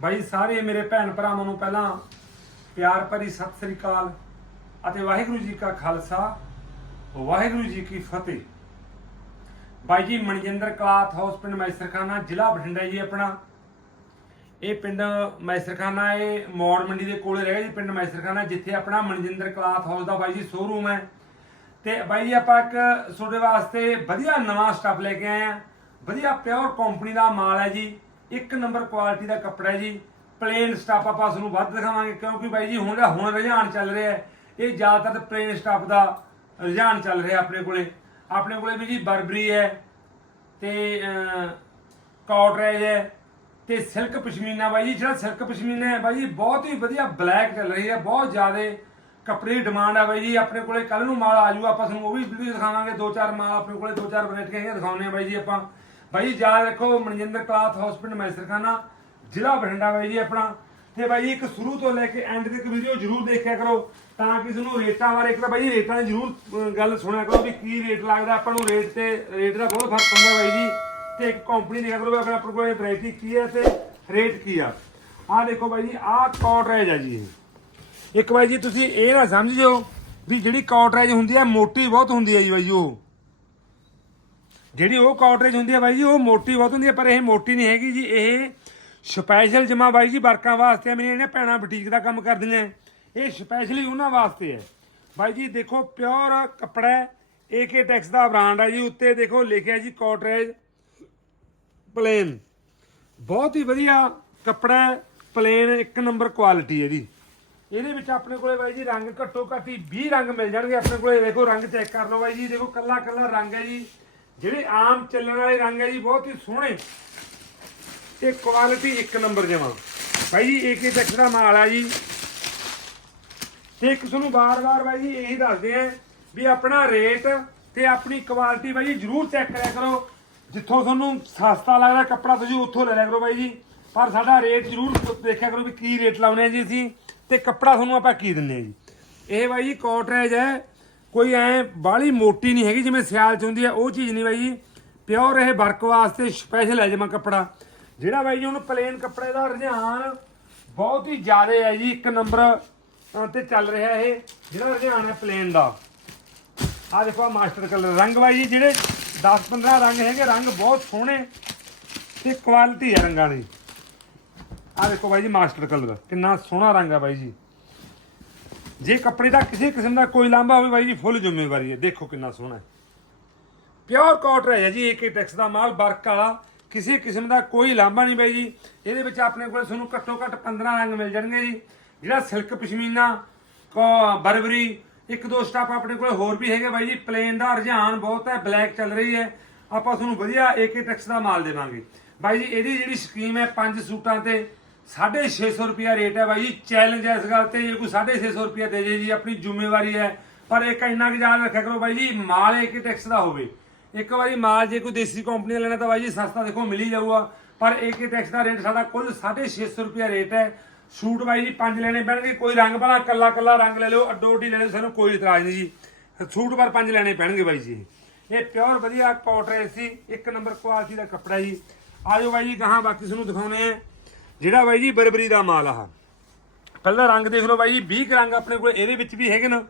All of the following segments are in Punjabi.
ਬਾਈ, ਸਾਰੇ ਮੇਰੇ ਭੈਣ ਭਰਾਵਾਂ ਨੂੰ ਪਹਿਲਾਂ ਪਿਆਰ ਭਰੀ ਸਤਿ ਸ੍ਰੀ ਅਕਾਲ ਅਤੇ ਵਾਹਿਗੁਰੂ ਜੀ ਕਾ ਖਾਲਸਾ, ਵਾਹਿਗੁਰੂ ਜੀ ਕੀ ਫਤਿਹ। ਬਾਈ ਜੀ, ਮਨਜਿੰਦਰ ਕਲਾਥ ਹਾਊਸ ਪਿੰਡ ਮੈਸਰਖਾਨਾ, ਜ਼ਿਲ੍ਹਾ ਬਠਿੰਡਾ ਜੀ ਆਪਣਾ। ਇਹ ਪਿੰਡ ਮੈਸਰਖਾਨਾ, ਇਹ ਮੌੜ ਮੰਡੀ ਦੇ ਕੋਲ ਰਹਿ ਜੀ ਪਿੰਡ ਮੈਸਰਖਾਨਾ, ਜਿੱਥੇ ਆਪਣਾ ਮਨਜਿੰਦਰ ਕਲਾਥ ਹਾਊਸ ਦਾ ਬਾਈ ਜੀ ਸ਼ੋਰੂਮ ਹੈ। ਤੇ ਬਾਈ ਜੀ, ਆਪਾਂ ਇੱਕ ਤੁਹਾਡੇ ਵਾਸਤੇ ਵਧੀਆ ਨਵਾਂ ਸਟਾਫ ਲੈ ਕੇ ਆਏ ਆ ਵਧੀਆ ਪਿਓਰ ਕੰਪਨੀ ਦਾ ਮਾਲ ਹੈ ਜੀ। ਇੱਕ ਨੰਬਰ ਕੁਆਲਿਟੀ ਦਾ ਕੱਪੜਾ ਹੈ ਜੀ। ਪਲੇਨ ਸਟਾਫ ਆਪਾਂ ਤੁਹਾਨੂੰ ਵੱਧ ਦਿਖਾਵਾਂਗੇ, ਕਿਉਂਕਿ ਬਾਈ ਜੀ ਹੁਣ ਦਾ ਹੁਣ ਰੁਝਾਨ ਚੱਲ ਰਿਹਾ ਹੈ। ਇਹ ਜ਼ਿਆਦਾਤਰ ਪਲੇਨ ਸਟਾਫ ਦਾ ਰੁਝਾਨ ਚੱਲ ਰਿਹਾ ਆਪਣੇ ਕੋਲੇ। ਆਪਣੇ ਕੋਲੇ ਵੀ ਜੀ ਬਰਬਰੀ ਹੈ ਤੇ ਕਾਟਰੇਜ ਹੈ ਤੇ ਸਿਲਕ ਪਸ਼ਮੀਨਾ ਬਾਈ ਜੀ, ਜਿਹੜਾ ਸਿਲਕ ਪਸ਼ਮੀਨਾ ਹੈ ਬਾਈ ਜੀ, ਬਹੁਤ ਹੀ ਵਧੀਆ ਬਲੈਕ ਚੱਲ ਰਹੀ ਹੈ। ਬਹੁਤ ਜ਼ਿਆਦਾ ਕੱਪੜੇ ਦੀ ਡਿਮਾਂਡ ਆ ਬਾਈ ਜੀ। ਆਪਣੇ ਕੋਲੇ ਕੱਲ ਨੂੰ ਮਾਲ ਆ ਜਾਊਗਾ ਆਪਾਂ ਤੁਹਾਨੂੰ ਉਹ ਵੀ ਵੀਡੀਓ ਦਿਖਾਵਾਂਗੇ। ਦੋ ਚਾਰ ਮਾਲ ਆਪਣੇ ਕੋਲੇ, ਦੋ ਚਾਰ ਵੈਰਾਈਟੀਆਂ ਹੈਗੀਆਂ ਦਿਖਾਉਂਦੇ ਆ ਬਾਈ ਜੀ ਆਪਾਂ। ਬਾਈ ਜੀ ਯਾਦ ਰੱਖੋ, ਮਨਜਿੰਦਰ ਕਲਾਥ ਹਸਪੀਟਲ ਮੈਸਰਖਾਨਾ, ਜ਼ਿਲ੍ਹਾ ਬਠਿੰਡਾ ਬਾਈ ਜੀ ਆਪਣਾ। ਤੇ ਬਾਈ ਜੀ ਇੱਕ ਸ਼ੁਰੂ ਤੋਂ ਲੈ ਕੇ ਐਂਡ ਤੱਕ ਵੀਡੀਓ ਜਰੂਰ ਦੇਖਿਆ ਕਰੋ, ਤਾਂ ਕਿ ਤੁਹਾਨੂੰ ਰੇਟਾਂ ਬਾਰੇ ਇੱਕ ਤਾਂ ਬਾਈ ਜੀ ਰੇਟਾਂ ਦੀ ਜਰੂਰ ਗੱਲ ਸੁਣਿਆ ਕਰੋ ਵੀ ਕੀ ਰੇਟ ਲੱਗਦਾ। ਆਪਾਂ ਨੂੰ ਰੇਟ ਤੇ ਰੇਟ ਦਾ ਬਹੁਤ ਫ਼ਰਕ ਹੁੰਦਾ ਬਾਈ ਜੀ। ਤੇ ਇੱਕ ਕੰਪਨੀ ਦੇਖਿਆ ਕਰੋ ਵੀ ਆਪਣੇ ਆਪਣੇ ਕੋਲ ਵੈਰਾਈਟੀ ਕੀ ਹੈ ਤੇ ਰੇਟ ਕੀ ਆ। ਆਹ ਦੇਖੋ ਬਾਈ ਜੀ, ਆਹ ਕਾਟਰੇਜ ਆ ਜੀ ਇਹ। ਇੱਕ ਬਾਈ ਜੀ, ਤੁਸੀਂ ਇਹ ਨਾ ਸਮਝਿਓ ਵੀ ਜਿਹੜੀ ਕਾਟਰੇਜ ਹੁੰਦੀ ਹੈ, ਮੋਟੀ ਬਹੁਤ ਹੁੰਦੀ ਹੈ ਜੀ ਬਾਈ ਜੀ ਉਹ। ਜਿਹੜੀ ਉਹ ਕਾਟਰੇਜ ਹੁੰਦੀ ਹੈ ਬਾਈ ਜੀ, ਉਹ ਮੋਟੀ ਬਹੁਤ ਹੁੰਦੀ ਹੈ, ਪਰ ਇਹ ਮੋਟੀ ਨਹੀਂ ਹੈਗੀ ਜੀ, ਇਹ ਸਪੈਸ਼ਲ ਜਮਾ ਬਾਈ ਜੀ ਵਰਕਾਂ ਵਾਸਤੇ ਆ, ਮੇਰੀਆਂ ਇਹਨੇ ਭੈਣਾਂ ਬੁਟੀਕ ਦਾ ਕੰਮ ਕਰਦੀਆਂ, ਇਹ ਸਪੈਸ਼ਲੀ ਉਹਨਾਂ ਵਾਸਤੇ ਹੈ। ਬਾਈ ਜੀ, ਦੇਖੋ ਪਿਓਰ ਕੱਪੜਾ ਹੈ ਏਕੇ ਟੈਕਸ ਦਾ ਬ੍ਰਾਂਡ ਹੈ ਜੀ, ਉੱਤੇ ਦੇਖੋ ਲਿਖਿਆ ਜੀ ਕਾਟਰੇਜ ਪਲੇਨ ਬਹੁਤ ਹੀ ਵਧੀਆ ਕੱਪੜਾ ਪਲੇਨ ਇੱਕ ਨੰਬਰ ਕੁਆਲਿਟੀ ਹੈ ਜੀ। ਇਹਦੇ ਵਿੱਚ ਆਪਣੇ ਕੋਲੇ ਬਾਈ ਜੀ ਰੰਗ ਘੱਟੋ ਘੱਟ ਹੀ 20 ਰੰਗ ਮਿਲ ਜਾਣਗੇ, ਆਪਣੇ ਕੋਲੇ ਦੇਖੋ ਰੰਗ ਚੈੱਕ ਕਰ ਲਓ ਬਾਈ ਜੀ, ਦੇਖੋ ਕੱਲਾ ਕੱਲਾ ਰੰਗ ਹੈ ਜੀ। ਜਿਹੜੇ ਆਮ ਚੱਲਣ ਵਾਲੇ ਰੰਗ ਹੈ ਜੀ, ਬਹੁਤ ਹੀ ਸੋਹਣੇ। ਤੇ ਕੁਆਲਿਟੀ ਇੱਕ ਨੰਬਰ ਜਮਾ। ਬਾਈ ਜੀ ਏਕੇ ਟੈਕਸ ਦਾ ਮਾਲ ਆ ਜੀ। ਤੇ ਇੱਕ ਤੁਹਾਨੂੰ ਬਾਰ-ਬਾਰ ਬਾਈ ਜੀ ਇਹੀ ਦੱਸਦੇ ਆ ਵੀ ਆਪਣਾ ਰੇਟ ਤੇ ਆਪਣੀ ਕੁਆਲਿਟੀ ਬਾਈ ਜੀ ਜਰੂਰ ਚੈੱਕ ਕਰਿਆ ਕਰੋ। ਜਿੱਥੋਂ ਤੁਹਾਨੂੰ ਸਸਤਾ ਲੱਗਦਾ ਕੱਪੜਾ ਤੁਸੀਂ ਉੱਥੋਂ ਲੈ ਲਿਆ ਕਰੋ ਬਾਈ ਜੀ। ਪਰ ਸਾਡਾ ਰੇਟ ਜਰੂਰ ਦੇਖਿਆ ਕਰੋ ਵੀ ਕੀ ਰੇਟ ਲਾਉਨੇ ਆ ਜੀ ਅਸੀਂ। ਤੇ ਕੱਪੜਾ ਤੁਹਾਨੂੰ ਆਪਾਂ ਕੀ ਦਿੰਨੇ ਆ ਜੀ। ਇਹ ਬਾਈ ਜੀ ਕੋਟਰੇਜ ਹੈ। ਕੋਈ ਐ ਬਾਹਲੀ ਮੋਟੀ ਨਹੀਂ ਹੈਗੀ ਜਿਵੇਂ ਸਿਆਲ ਚ ਹੁੰਦੀ ਹੈ ਉਹ ਚੀਜ਼ ਨਹੀਂ ਬਾਈ ਜੀ। ਪਿਓਰ ਇਹ ਵਰਕ ਵਾਸਤੇ ਸਪੈਸ਼ਲ ਹੈ ਜਮਾ ਕੱਪੜਾ। ਜਿਹੜਾ ਬਾਈ ਜੀ ਹੁਣ ਪਲੇਨ ਕੱਪੜੇ ਦਾ ਰੁਝਾਨ ਬਹੁਤ ਹੀ ਜ਼ਿਆਦਾ ਹੈ ਜੀ, ਇੱਕ ਨੰਬਰ ਤੇ ਚੱਲ ਰਿਹਾ ਇਹ, ਜਿਹੜਾ ਰੁਝਾਨ ਹੈ ਪਲੇਨ ਦਾ। ਆ ਦੇਖੋ ਆ ਮਾਸਟਰ ਕਲਰ ਰੰਗ ਬਾਈ ਜੀ ਜਿਹੜੇ 10 15 ਰੰਗ ਹੈਗੇ, ਰੰਗ ਬਹੁਤ ਸੋਹਣੇ ਤੇ ਕੁਆਲਿਟੀ ਹੈ ਰੰਗਾਂ ਦੀ। ਆ ਦੇਖੋ ਬਾਈ ਜੀ ਮਾਸਟਰ ਕਲਰ ਕਿੰਨਾ ਸੋਹਣਾ ਰੰਗ ਹੈ ਬਾਈ ਜੀ। ਜੇ ਕੱਪੜੇ ਦਾ ਕਿਸੇ ਕਿਸਮ ਦਾ ਕੋਈ ਲਾਂਭਾ ਹੋਵੇ ਬਾਈ ਜੀ, ਫੁੱਲ ਜ਼ਿੰਮੇਵਾਰੀ ਹੈ। ਦੇਖੋ ਕਿੰਨਾ ਸੋਹਣਾ ਹੈ। ਪਿਓਰ ਕਾਟਨ ਹੈ ਜੀ ਏਕੇ ਟੈਕਸ ਦਾ ਮਾਲ, ਵਰਕ ਵਾਲਾ। ਕਿਸੇ ਕਿਸਮ ਦਾ ਕੋਈ ਲਾਂਭਾ ਨਹੀਂ ਬਾਈ ਜੀ। ਇਹਦੇ ਵਿੱਚ ਆਪਣੇ ਕੋਲ ਤੁਹਾਨੂੰ ਘੱਟੋ ਘੱਟ 15 ਰੰਗ ਮਿਲ ਜਾਣਗੇ ਜੀ। ਜਿਹੜਾ ਸਿਲਕ ਪਸ਼ਮੀਨਾ ਬਰਬਰੀ, ਇੱਕ ਦੋ ਸਟਾਪ ਆਪਣੇ ਕੋਲ ਹੋਰ ਵੀ ਹੈਗੇ ਬਾਈ ਜੀ। ਪਲੇਨ ਦਾ ਰੁਝਾਨ ਬਹੁਤ ਹੈ ਬਲੈਕ ਚੱਲ ਰਹੀ ਹੈ। ਆਪਾਂ ਤੁਹਾਨੂੰ ਵਧੀਆ ਏਕੇ ਟੈਕਸ ਦਾ ਮਾਲ ਦੇਵਾਂਗੇ। ਬਾਈ ਜੀ, ਇਹਦੀ ਜਿਹੜੀ ਸਕੀਮ ਹੈ, ਪੰਜ ਸੂਟਾਂ ਤੇ 650 ਰੁਪਿਆ ਰੇਟ ਹੈ ਬਾਈ ਜੀ। ਚੈਲੰਜ ਹੈ ਇਸ ਗੱਲ ਤੇ, ਜੇ ਕੋਈ 650 ਰੁਪਿਆ ਦੇ ਜੇ ਜੀ, ਆਪਣੀ ਜ਼ਿੰਮੇਵਾਰੀ ਹੈ। ਪਰ ਇੱਕ ਇੰਨਾ ਕੁ ਯਾਦ ਰੱਖਿਆ ਕਰੋ ਬਾਈ ਜੀ, ਮਾਲ ਏਕੇ ਟੈਕਸ ਦਾ ਹੋਵੇ। ਇੱਕ ਵਾਰੀ ਮਾਲ ਜੇ ਕੋਈ ਦੇਸੀ ਕੰਪਨੀ ਦਾ ਲੈਣਾ ਤਾਂ ਬਾਈ ਜੀ, ਸਸਤਾ ਦੇਖੋ, ਮਿਲ ਹੀ ਜਾਊਗਾ। ਪਰ ਏਕੇ ਟੈਕਸ ਦਾ ਰੇਟ ਸਾਡਾ ਕੁੱਲ 650 ਰੁਪਿਆ ਰੇਟ ਹੈ। ਸੂਟ ਬਾਈ ਜੀ, ਪੰਜ ਲੈਣੇ ਪੈਣਗੇ। ਕੋਈ ਰੰਗ ਭਲਾ, ਕੱਲਾ ਕੱਲਾ ਰੰਗ ਲੈ ਲਓ, ਅੱਡੋ ਅੱਡੀ ਲੈ ਲਿਓ, ਸਾਨੂੰ ਕੋਈ ਇਤਰਾਜ਼ ਨਹੀਂ ਜੀ। ਸੂਟ ਪਰ ਪੰਜ ਲੈਣੇ ਪੈਣਗੇ ਬਾਈ ਜੀ। ਇਹ ਪਿਓਰ ਵਧੀਆ ਕਾਟਨ ਸੀ, ਇੱਕ ਨੰਬਰ ਕੁਆਲਿਟੀ ਦਾ ਕੱਪੜਾ ਜੀ। ਆਜੋ ਬਾਈ ਜੀ ਕਹਾਂ ਬਾਕੀ ਤੁਹਾਨੂੰ ਦਿਖਾਉਣੇ ਆ ਜਿਹੜਾ ਬਾਈ ਜੀ ਬਰਬਰੀ ਦਾ ਮਾਲ ਆ। ਪਹਿਲਾਂ ਰੰਗ ਦੇਖ ਲਓ ਬਾਈ ਜੀ 20 ਕੁ ਰੰਗ ਆਪਣੇ ਕੋਲ ਇਹਦੇ ਵਿੱਚ ਵੀ ਹੈਗੇ ਨਾ।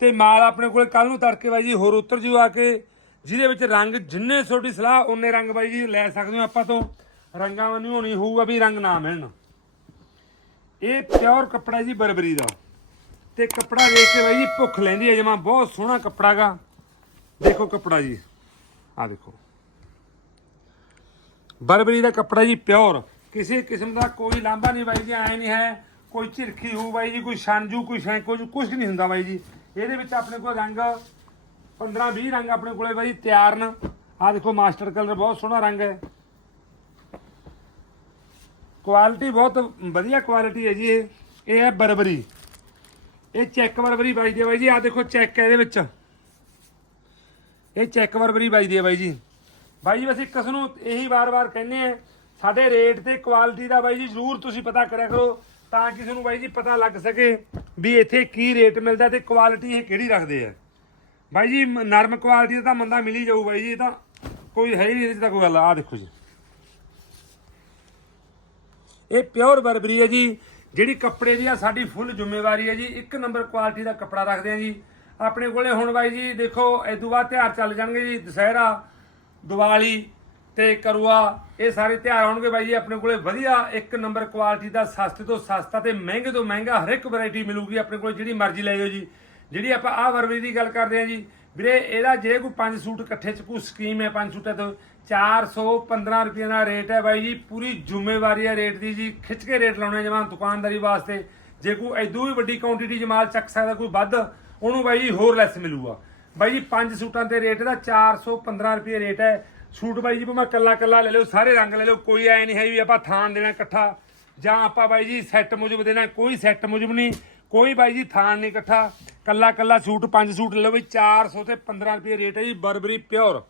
ਤੇ ਮਾਲ ਆਪਣੇ ਕੋਲ ਕੱਲ ਨੂੰ ਤੜਕੇ ਬਾਈ ਜੀ ਹੋਰ ਉਤਰ ਜੂ ਆ ਕੇ, ਜਿਹਦੇ ਵਿੱਚ ਰੰਗ ਜਿੰਨੇ ਤੁਹਾਡੀ ਸਲਾਹ ਉਹਨੇ ਰੰਗ ਬਾਈ ਜੀ ਲੈ ਸਕਦੇ ਹੋ ਆਪਾਂ ਤੋਂ। ਰੰਗਾਂ ਵਾਲੀ ਹੋਣੀ ਹੋਊਗਾ ਵੀ ਰੰਗ ਨਾ ਮਿਲਣ। ਇਹ ਪਿਓਰ ਕੱਪੜਾ ਜੀ ਬਰਬਰੀ ਦਾ। ਤੇ ਕੱਪੜਾ ਦੇਖ ਕੇ ਬਾਈ ਜੀ ਭੁੱਖ ਲੈਂਦੀ ਹੈ ਜਮਾ ਬਹੁਤ ਸੋਹਣਾ ਕੱਪੜਾ ਗਾ। ਦੇਖੋ ਕੱਪੜਾ ਜੀ। ਆ ਦੇਖੋ। ਬਰਬਰੀ ਦਾ ਕੱਪੜਾ ਜੀ ਪਿਓਰ ਕਿਸੇ ਕਿਸਮ ਦਾ ਕੋਈ ਲਾਂਭਾ ਨਹੀਂ ਬਾਈ ਜੀ, ਐ ਨਹੀਂ ਹੈ, ਕੋਈ ਝਿਰਖੀ ਹੋ ਬਾਈ ਜੀ, ਕੋਈ ਸ਼ਾਂਜੂ ਕੋਈ ਸ਼ੈਂਕੋ ਜੀ ਕੁਝ ਨਹੀਂ ਹੁੰਦਾ ਬਾਈ ਜੀ। ਇਹਦੇ ਵਿੱਚ ਆਪਣੇ ਕੋਲ ਰੰਗ 15 20 ਰੰਗ ਆਪਣੇ ਕੋਲੇ ਬਾਈ, ਤਿਆਰ ਨੇ। ਆ ਦੇਖੋ, ਮਾਸਟਰ ਕਲਰ ਬਹੁਤ ਸੋਹਣਾ ਰੰਗ ਹੈ। ਕੁਆਲਿਟੀ ਬਹੁਤ ਵਧੀਆ ਕੁਆਲਿਟੀ ਹੈ ਜੀ ਇਹ। ਇਹ ਹੈ ਬਰਬਰੀ। ਇਹ ਚੈੱਕ ਬਰਬਰੀ ਬਾਈ ਦੀ ਬਾਈ ਜੀ। ਆ ਦੇਖੋ, ਚੈੱਕ ਹੈ ਇਹਦੇ ਵਿੱਚ। ਇਹ ਚੈੱਕ ਬਰਬਰੀ ਬਾਈ ਦੀ ਬਾਈ ਜੀ। ਬਾਈ ਜੀ ਵੈਸੇ ਕਿਸ ਨੂੰ ਇਹੀ ਵਾਰ-ਵਾਰ ਕਹਿੰਦੇ ਆ ਸਾਡੇ ਰੇਟ ਤੇ ਕੁਆਲਿਟੀ ਦਾ ਬਾਈ ਜੀ ਜ਼ਰੂਰ ਤੁਸੀਂ ਪਤਾ ਕਰਿਆ ਕਰੋ, ਤਾਂ ਕਿਸੇ ਨੂੰ ਬਾਈ ਜੀ ਪਤਾ ਲੱਗ ਸਕੇ ਵੀ ਇੱਥੇ ਕੀ ਰੇਟ ਮਿਲਦਾ ਤੇ ਕੁਆਲਿਟੀ ਇਹ ਕਿਹੜੀ ਰੱਖਦੇ ਆ। ਬਾਈ ਜੀ ਨਰਮ ਕੁਆਲਿਟੀ ਦਾ ਤਾਂ ਮੰਦਾ ਮਿਲ ਹੀ ਜਾਊ ਬਾਈ ਜੀ, ਇਹ ਤਾਂ ਕੋਈ ਹੈ ਹੀ ਨਹੀਂ ਇਹਦੇ 'ਚ ਤਾਂ ਕੋਈ ਗੱਲ ਆ ਦੇਖੋ ਜੀ। ਇਹ ਪਿਓਰ ਬਰਬਰੀ ਹੈ ਜੀ, ਜਿਹੜੀ ਕੱਪੜੇ ਦੀ ਆ ਸਾਡੀ ਫੁੱਲ ਜ਼ਿੰਮੇਵਾਰੀ ਹੈ ਜੀ, ਇੱਕ ਨੰਬਰ ਕੁਆਲਿਟੀ ਦਾ ਕੱਪੜਾ ਰੱਖਦੇ ਆ ਜੀ। ਆਪਣੇ ਕੋਲੇ ਹੁਣ ਬਾਈ ਜੀ ਦੇਖੋ ਤੋਂ ਬਾਅਦ ਤਿਉਹਾਰ ਚੱਲ ਜਾਣਗੇ ਜੀ, ਦੁਸਹਿਰਾ, ਦੀਵਾਲੀ ਤੇ ਕਰੂਆ, ਇਹ ਸਾਰੇ ਤਿਉਹਾਰ ਆਉਣਗੇ ਬਾਈ ਜੀ, ਆਪਣੇ ਕੋਲੇ ਵਧੀਆ ਇੱਕ ਨੰਬਰ ਕੁਆਲਿਟੀ ਦਾ ਸਸਤੇ ਤੋਂ ਸਸਤਾ ਤੇ ਮਹਿੰਗੇ ਤੋਂ ਮਹਿੰਗਾ ਹਰ ਇੱਕ ਵੈਰਾਈਟੀ ਮਿਲੂਗੀ ਆਪਣੇ ਕੋਲ, ਜਿਹੜੀ ਮਰਜ਼ੀ ਲੈ ਜਾਓ ਜੀ। ਜਿਹੜੀ ਆਪਾਂ ਆਹ ਵਰਵਰੀ ਦੀ ਗੱਲ ਕਰਦੇ ਆ ਜੀ, ਵੀਰੇ, ਇਹਦਾ ਜੇ ਕੋਈ ਪੰਜ ਸੂਟ ਇਕੱਠੇ ਚ ਕੋਈ ਸਕੀਮ ਹੈ, ਪੰਜ ਸੂਟਾਂ ਤੋਂ 415 ਰੁਪਏ ਦਾ ਰੇਟ ਹੈ ਬਾਈ ਜੀ, ਪੂਰੀ ਜ਼ਿੰਮੇਵਾਰੀ ਹੈ ਰੇਟ ਦੀ ਜੀ, ਖਿੱਚ ਕੇ ਰੇਟ ਲਾਉਣੇ ਜਮਾਂ ਦੁਕਾਨਦਾਰੀ ਵਾਸਤੇ। ਜੇ ਕੋਈ ਐਦੂ ਵੀ ਵੱਡੀ ਕੁਆਂਟੀਟੀ ਜਮਾਲ ਚੱਕ ਸਕਦਾ, ਕੋਈ ਵੱਧ, ਉਹਨੂੰ ਬਾਈ ਜੀ ਹੋਰ ਲੈਸ ਮਿਲੂਗਾ। ਬਾਈ ਜੀ, ਪੰਜ ਸੂਟਾਂ ਤੇ ਰੇਟ ਦਾ 415 ਰੁਪਏ ਰੇਟ ਹੈ। ਸੂਟ ਬਾਈ ਜੀ ਭਾਵੇਂ ਕੱਲਾ ਕੱਲਾ ਲੈ ਲਓ, ਸਾਰੇ ਰੰਗ ਲੈ ਲਓ, ਕੋਈ ਐ ਨਹੀਂ ਹੈ ਵੀ ਆਪਾਂ ਥਾਨ ਦੇਣਾ ਇਕੱਠਾ। ਜਾਂ ਆਪਾਂ ਬਾਈ ਜੀ ਸੈੱਟ ਮੁਜਬ ਦੇਣਾ, ਕੋਈ ਸੈੱਟ ਮੁਜਬ ਨਹੀਂ। ਕੋਈ ਬਾਈ ਜੀ ਥਾਨ ਨਹੀਂ ਇਕੱਠਾ। ਕੱਲਾ ਕੱਲਾ ਸੂਟ, ਪੰਜ ਸੂਟ ਲੈ ਲਓ ਬਈ 400 ਤੇ 15 ਰੁਪਏ ਰੇਟ ਹੈ ਜੀ, ਬਰਬਰੀ ਪਿਓਰ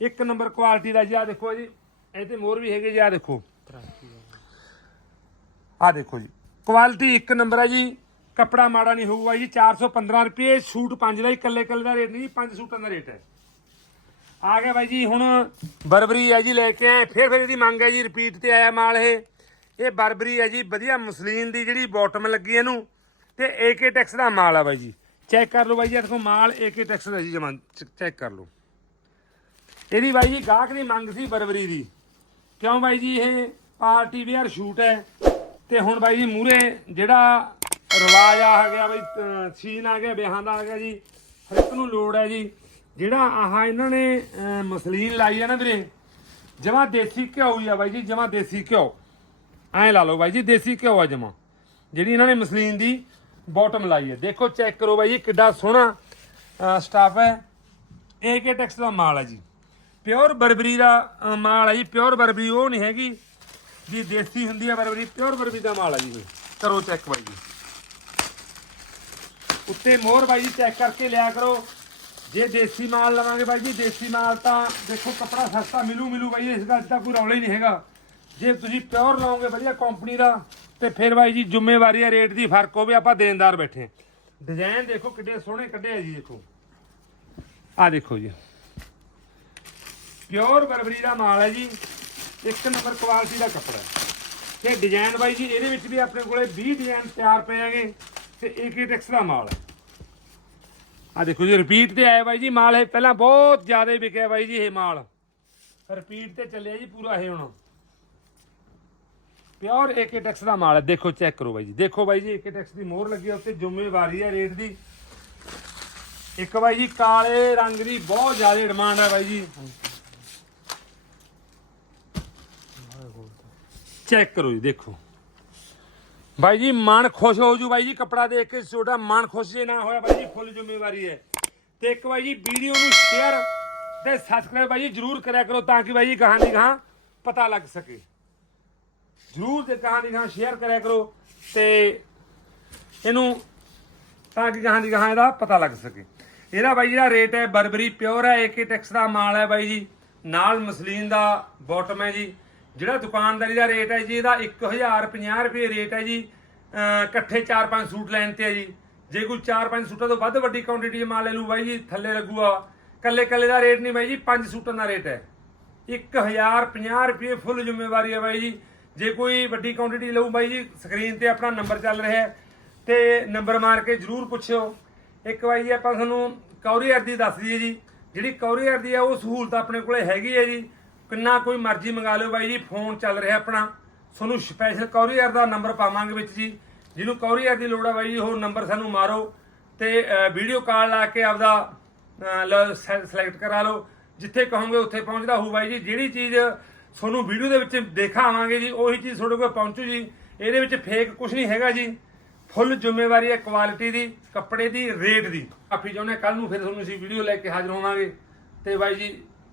ਇੱਕ ਨੰਬਰ ਕੁਆਲਿਟੀ ਦਾ ਜੀ ਆ ਦੇਖੋ ਜੀ ਇਹਦੇ ਮੋਰ ਵੀ ਹੈਗੇ ਜੀ ਆ ਦੇਖੋ। ਆ ਦੇਖੋ ਜੀ ਕੁਆਲਿਟੀ ਇੱਕ ਨੰਬਰ ਹੈ ਜੀ, ਕੱਪੜਾ ਮਾੜਾ ਨਹੀਂ ਹੋਊਗਾ ਜੀ 415 ਰੁਪਏ, ਸੂਟ ਪੰਜ ਦਾ ਹੀ ਇਕੱਲੇ ਇਕੱਲੇ ਦਾ ਰੇਟ ਨਹੀਂ ਜੀ, ਪੰਜ ਸੂਟਾਂ ਦਾ ਰੇਟ ਹੈ। ਆ ਗਿਆ ਬਾਈ ਜੀ, ਹੁਣ ਬਰਬਰੀ ਹੈ ਜੀ ਲੈ ਕੇ ਆਏ। ਫਿਰ ਫਿਰ ਇਹਦੀ ਮੰਗ ਹੈ ਜੀ ਰਿਪੀਟ ਤੇ ਆਇਆ ਮਾਲ ਇਹ। ਇਹ ਬਰਬਰੀ ਹੈ ਜੀ, ਵਧੀਆ ਮਸਲੀਨ ਦੀ ਜਿਹੜੀ ਬਾਟਮ ਲੱਗੀ ਇਹਨੂੰ, ਤੇ ਏਕੇ ਟੈਕਸ ਦਾ ਮਾਲ ਆ ਬਾਈ ਜੀ। ਚੈੱਕ ਕਰ ਲਓ ਬਾਈ ਜੀ ਦੇਖੋ ਮਾਲ ਏਕੇ ਟੈਕਸ ਦਾ ਜੀ ਜਮਾ। ਚੈੱਕ ਕਰ ਲਓ। ਇਹਦੀ ਬਾਈ ਜੀ ਗਾਹਕ ਦੀ ਮੰਗ ਸੀ ਬਰਬਰੀ ਦੀ। ਕਿਉਂ ਬਾਈ ਜੀ, ਇਹ ਪਾਰਟੀ ਵੇਅਰ ਸ਼ੂਟ ਹੈ। ਤੇ ਹੁਣ ਬਾਈ ਜੀ ਮੂਰੇ ਜਿਹੜਾ ਰਿਵਾਜ ਆ ਗਿਆ ਬਾਈ ਸੀਨ ਆ ਗਿਆ, ਵਿਆਹਾਂ ਦਾ ਆ ਗਿਆ ਜੀ ਹਰ ਇੱਕ ਨੂੰ ਲੋੜ ਹੈ ਜੀ। ਜਿਹੜਾ ਆਹ ਇਹਨਾਂ ਨੇ ਮਸਲੀਨ ਲਾਈ ਹੈ ਨਾ ਵੀਰੇ, ਜਮਾ ਦੇਸੀ ਘਿਓ ਹੀ ਆ ਬਾਈ ਜੀ, ਜਮਾ ਦੇਸੀ ਘਿਓ। ਐਂ ਲਾ ਲਓ ਬਾਈ ਜੀ, ਦੇਸੀ ਘਿਓ ਆ ਜਮਾ। ਜਿਹੜੀ ਇਹਨਾਂ ਨੇ ਮਸਲੀਨ ਦੀ ਬਾਟਮ ਲਾਈ ਹੈ ਦੇਖੋ ਚੈੱਕ ਕਰੋ ਬਾਈ ਜੀ, ਕਿੱਡਾ ਸੋਹਣਾ ਸਟਾਫ ਹੈ। ਏਕੇ ਟੈਕਸ ਦਾ ਮਾਲ ਹੈ ਜੀ। ਪਿਓਰ ਬਰਬਰੀ ਦਾ ਮਾਲ ਹੈ ਜੀ। ਪਿਓਰ ਬਰਬਰੀ ਉਹ ਨਹੀਂ ਹੈਗੀ, ਜੀ ਦੇਸੀ ਹੁੰਦੀ ਹੈ ਬਰਬਰੀ ਪਿਓਰ ਬਰਬਰੀ ਦਾ ਮਾਲ ਹੈ ਜੀ ਕਰੋ ਚੈੱਕ ਬਾਈ ਜੀ। ਉੱਤੇ ਮੋਹਰ ਬਾਈ ਜੀ ਚੈੱਕ ਕਰਕੇ ਲਿਆ ਕਰੋ। ਜੇ ਦੇਸੀ ਮਾਲ ਲਵਾਂਗੇ ਬਾਈ ਜੀ, ਦੇਸੀ ਮਾਲ ਤਾਂ ਦੇਖੋ ਕੱਪੜਾ ਸਸਤਾ ਮਿਲੂ ਮਿਲੂ ਬਾਈ ਇਸ ਗੱਲ 'ਚ ਤਾਂ ਕੋਈ ਰੌਲਾ ਹੀ ਨਹੀਂ ਹੈਗਾ। ਜੇ ਤੁਸੀਂ ਪਿਓਰ ਲਓਗੇ ਵਧੀਆ ਕੰਪਨੀ ਦਾ, ਤੇ ਫਿਰ ਬਾਈ ਜੀ ਜ਼ਿੰਮੇਵਾਰੀ ਆ ਰੇਟ ਦੀ ਫ਼ਰਕ ਹੋਵੇ, ਆਪਾਂ ਦੇਣਦਾਰ ਬੈਠੇ ਡਿਜ਼ਾਈਨ ਦੇਖੋ ਕਿੱਡੇ ਸੋਹਣੇ ਕੱਢੇ ਆ ਜੀ, ਦੇਖੋ। ਆ ਦੇਖੋ ਜੀ। ਪਿਓਰ ਬਰਬਰੀ ਦਾ ਮਾਲ ਹੈ ਜੀ, ਇੱਕ ਨੰਬਰ ਕੁਆਲਿਟੀ ਦਾ ਕੱਪੜਾ ਹੈ। ਤੇ ਡਿਜ਼ਾਈਨ ਬਾਈ ਜੀ, ਇਹਦੇ ਵਿੱਚ ਵੀ ਆਪਣੇ ਕੋਲੇ 20 ਡਿਜ਼ਾਈਨ ਤਿਆਰ ਪਏ ਹੈਗੇ, ਤੇ ਇੱਕ ਟੈਕਸ ਦਾ ਮਾਲ ਹੈ। ਆ ਦੇਖੋ ਜੀ ਰਿਪੀਟ ਤੇ ਆਇਆ ਬਾਈ ਜੀ, ਮਾਲ ਇਹ ਪਹਿਲਾਂ ਬਹੁਤ ਜ਼ਿਆਦਾ ਵਿਕਿਆ ਬਾਈ ਜੀ ਇਹ ਮਾਲ। ਰਿਪੀਟ ਤੇ ਚੱਲਿਆ ਜੀ ਪੂਰਾ ਇਹ ਹੁਣ। ਪਿਓਰ ਏਕੇ ਟੈਕਸ ਦਾ ਮਾਲ ਹੈ, ਦੇਖੋ ਚੈੱਕ ਕਰੋ ਬਾਈ ਜੀ। ਦੇਖੋ ਬਾਈ ਜੀ ਏਕੇ ਟੈਕਸ ਦੀ ਮੋਹਰ ਲੱਗੀ ਹੈ ਉੱਤੇ ਜ਼ਿੰਮੇਵਾਰੀ ਹੈ ਰੇਟ ਦੀ। ਇੱਕ ਬਾਈ ਜੀ, ਕਾਲੇ ਰੰਗ ਦੀ ਬਹੁਤ ਜ਼ਿਆਦਾ ਡਿਮਾਂਡ ਹੈ ਬਾਈ ਜੀ। ਚੈੱਕ ਕਰੋ ਜੀ, ਦੇਖੋ। ਬਾਈ ਜੀ, ਮਨ ਖੁਸ਼ ਹੋ ਜੂ ਬਾਈ ਜੀ, ਕੱਪੜਾ ਦੇਖ ਕੇ ਛੋਟਾ ਮਨ ਖੁਸ਼ ਜੇ ਨਾ ਹੋਇਆ ਬਾਈ ਜੀ, ਫੁੱਲ ਜ਼ਿੰਮੇਵਾਰੀ ਹੈ। ਤੇ ਇੱਕ ਬਾਈ ਜੀ, ਵੀਡੀਓ ਨੂੰ ਸ਼ੇਅਰ ਤੇ ਸਬਸਕ੍ਰਾਈਬ ਬਾਈ ਜੀ, ਜਰੂਰ ਕਰਿਆ ਕਰੋ ਤਾਂ ਕਿ ਬਾਈ ਜੀ ਕਹਾਂ ਦੀ ਕਹਾਂ ਪਤਾ ਲੱਗ ਸਕੇ। ਜਰੂਰ ਤੇ ਕਹਾਂ ਦੀ ਕਹਾਂ ਸ਼ੇਅਰ ਕਰਿਆ ਕਰੋ ਤੇ ਇਹਨੂੰ ਤਾਂ ਕਿ ਕਹਾਂ ਦੀ ਕਹਾਂ ਇਹਦਾ ਪਤਾ ਲੱਗ ਸਕੇ। ਇਹਦਾ ਬਾਈ ਜਿਹੜਾ ਰੇਟ ਹੈ ਬਰਬਰੀ ਪਿਓਰ ਹੈ ਏਕੇ ਟੈਕਸ ਦਾ ਮਾਲ ਹੈ ਬਾਈ ਜੀ। ਨਾਲ ਮਸਲੀਨ ਦਾ ਬਾਟਮ ਹੈ ਜੀ। ਜਿਹੜਾ ਦੁਕਾਨਦਾਰੀ ਦਾ ਰੇਟ ਹੈ ਜੀ, ਇਹਦਾ 1050 ਰੁਪਏ ਰੇਟ ਹੈ ਜੀ ਇਕੱਠੇ 4-5 ਸੂਟ ਲੈਣ ਤੇ ਹੈ ਜੀ। ਜੇ ਕੋਈ 4-5 ਸੂਟਾਂ ਤੋਂ ਵੱਧ ਵੱਡੀ ਕੁਆਂਟੀਟੀ ਚ ਮਾਲ ਲੈ ਲੂ ਬਾਈ ਜੀ, ਥੱਲੇ ਲੱਗੂਗਾ। ਕੱਲੇ ਕੱਲੇ ਦਾ ਰੇਟ ਨਹੀਂ ਬਾਈ ਜੀ 5 ਸੂਟਾਂ ਦਾ ਰੇਟ ਹੈ। 1050 ਰੁਪਏ ਫੁੱਲ ਜ਼ਿੰਮੇਵਾਰੀ ਹੈ ਬਾਈ ਜੀ। ਜੇ ਕੋਈ ਵੱਡੀ ਕੁਆਂਟੀਟੀ ਲਊ ਬਾਈ ਜੀ ਸਕਰੀਨ ਤੇ ਆਪਣਾ ਨੰਬਰ ਚੱਲ ਰਿਹਾ ਹੈ। ਤੇ ਨੰਬਰ ਮਾਰ ਕੇ ਜਰੂਰ ਪੁੱਛਿਓ। ਇੱਕ ਬਾਈ ਜੀ ਆਪਾਂ ਤੁਹਾਨੂੰ ਕੌਰੀਅਰ ਦੀ ਦੱਸ ਦਈਏ ਜੀ। ਜਿਹੜੀ ਕੌਰੀਅਰ ਦੀ ਆ, ਉਹ ਸਹੂਲਤ ਆਪਣੇ ਕੋਲੇ ਹੈਗੀ ਹੈ ਜੀ। ਕਿੰਨਾ ਕੋਈ ਮਰਜ਼ੀ ਮੰਗਾ ਲਿਓ ਬਾਈ ਜੀ ਫੋਨ ਚੱਲ ਰਿਹਾ ਆਪਣਾ। ਤੁਹਾਨੂੰ ਸਪੈਸ਼ਲ ਕੌਰੀਅਰ ਦਾ ਨੰਬਰ ਪਾਵਾਂਗੇ ਵਿੱਚ ਜੀ। ਜਿਹਨੂੰ ਕੌਰੀਅਰ ਦੀ ਲੋੜ ਆ ਬਾਈ ਜੀ, ਉਹ ਨੰਬਰ ਸਾਨੂੰ ਮਾਰੋ ਤੇ ਵੀਡੀਓ ਕਾਲ ਲਾ ਕੇ ਆਪਦਾ ਸਿਲੈਕਟ ਕਰਾ ਲਓ। ਜਿੱਥੇ ਕਹੋਗੇ ਉੱਥੇ ਪਹੁੰਚਦਾ ਹੋਊ ਬਾਈ ਜੀ। ਜਿਹੜੀ ਚੀਜ਼ ਤੁਹਾਨੂੰ ਵੀਡੀਓ ਦੇ ਵਿੱਚ ਦੇਖਾ ਆਵਾਂਗੇ ਜੀ, ਉਹੀ ਚੀਜ਼ ਤੁਹਾਡੇ ਕੋਲ ਪਹੁੰਚੂ ਜੀ। ਇਹਦੇ ਵਿੱਚ ਫੇਕ ਕੁਝ ਨਹੀਂ ਹੈਗਾ ਜੀ। ਫੁੱਲ ਜ਼ਿੰਮੇਵਾਰੀ ਹੈ ਕੁਆਲਿਟੀ ਦੀ, ਕੱਪੜੇ ਦੀ ਰੇਟ ਦੀ। ਕਾਫੀ ਚਾਹੁੰਦੇ ਕੱਲ ਨੂੰ ਫਿਰ ਤੁਹਾਨੂੰ ਅਸੀਂ ਵੀਡੀਓ ਲੈ ਕੇ ਹਾਜ਼ਰ ਹੋਵਾਂਗੇ। ਤੇ ਬਾਈ ਜੀ